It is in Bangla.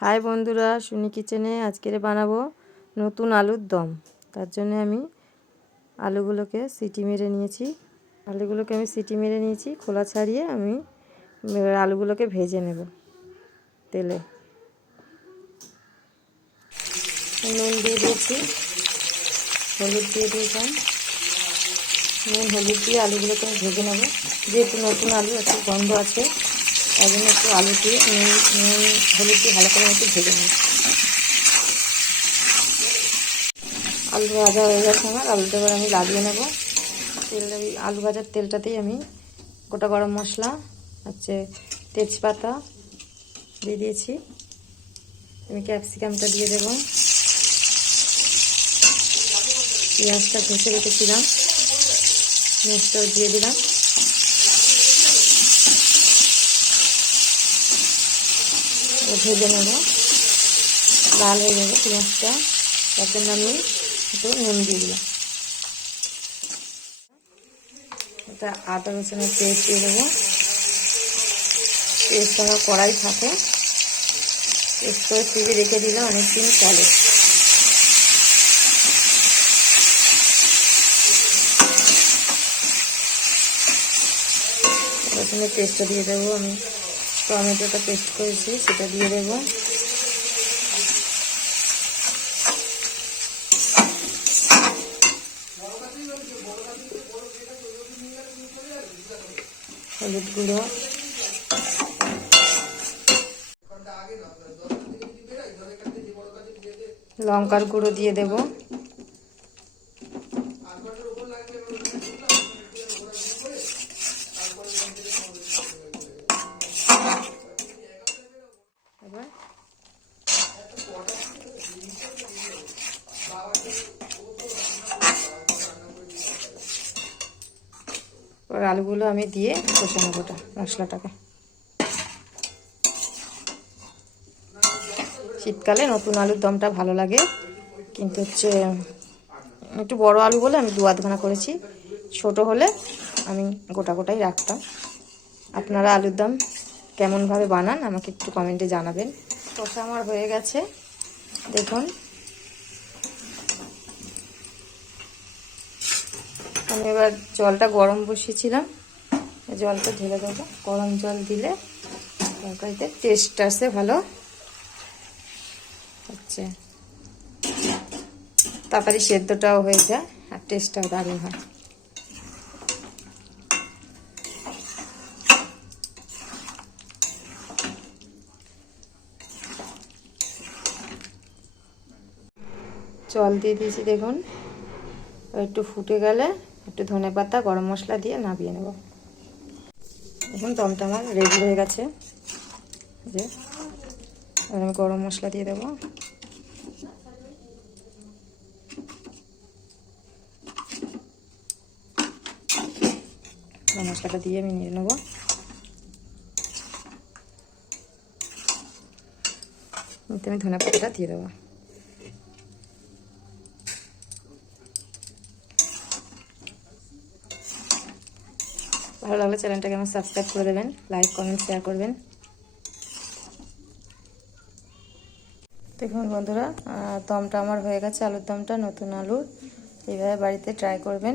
হাই বন্ধুরা, সুনি কিচেনে আজকে বানাবো নতুন আলুর দম। তার জন্য আমি আলুগুলোকে সিটি মেরে নিয়েছি। খোলা ছাড়িয়ে আমি আলুগুলোকে ভেজে নেব তেলে। নুন দিয়ে দিয়েছি, হলুদ দিয়ে দিয়েছিলাম। নুন হলুদ দিয়ে আলুগুলোকে আমি ভেজে নেব। যেহেতু নতুন আলু একটু গন্ধ আছে, তাই জন্য একটু আলু দিয়ে নুন হলুদ দিয়ে ভালো করে একটু ভেজে নেব। আলু ভাজা হয়ে গেছে আমার, আলুটা এবার আমি লাগিয়ে নেব। আলু ভাজার তেলটাতেই আমি গোটা গরম মশলা তেজপাতা দিয়ে দিয়েছি। আমি ক্যাপসিকামটা দিয়ে দেবো, পেঁয়াজটা ভেজে রেখেছিলাম, পেঁয়াজটাও দিয়ে দিলাম। ভেজে নেব, লাল হয়ে যাবে পেঁয়াজটা, তার জন্য আমি একটু নুন দিয়ে দিলাম। এটা আদা রসুনের পেস্ট দিয়ে দেবো। পেস্ট আমার কড়াই থাকে, পেস্ট করে ফ্রিজে রেখে দিলে অনেকদিন চলে। রসুনের পেস্টটা দিয়ে দেবো। আমি টমেটোটা পেস্ট করেছি, সেটা দিয়ে দেবো। হলুদ গুঁড়ো, লঙ্কার গুঁড়ো দিয়ে দেব। এবার আলুগুলো আমি দিয়ে কষে নেব মশলাটাকে। শীতকালে নতুন আলুর দমটা ভালো লাগে, কিন্তু একটু বড় আলু বলে আমি 2 আধখানা করেছি। ছোট হলে আমি গোটাই রাখতাম। আপনারা আলুর দম কেমনভাবে বানান আমাকে একটু কমেন্টে জানাবেন। কষা আমার হয়ে গেছে, দেখুন। আমি এবার জলটা গরম বসিয়েছিলাম, জলটা ঢেলে দেবো। গরম জল দিলে তরকারিতে টেস্ট আসে ভালো, তাড়াতাড়ি সেদ্ধটাও হয়ে যায় আর টেস্টটাও দারুণ হয়। জল দিয়ে দিয়েছি, দেখুন। একটু ফুটে গেলে একটু ধনেপাতা গরম মশলা দিয়ে নামিয়ে নেব। এখন দমটা আমার রেডি হয়ে গেছে। আমি গরম মশলা দিয়ে দেবো। মশলাটা দিয়ে আমি নিয়ে নেবো। আমি ধনেপাতাটা দিয়ে দেবো। ভালো লাগলে চ্যানেলটাকে আমার সাবস্ক্রাইব করে দেবেন, লাইক কমেন্ট শেয়ার করবেন। দেখুন বন্ধুরা, দমটা আমার হয়ে গেছে, আলুর দমটা, নতুন আলুর। এইভাবে বাড়িতে ট্রাই করবেন।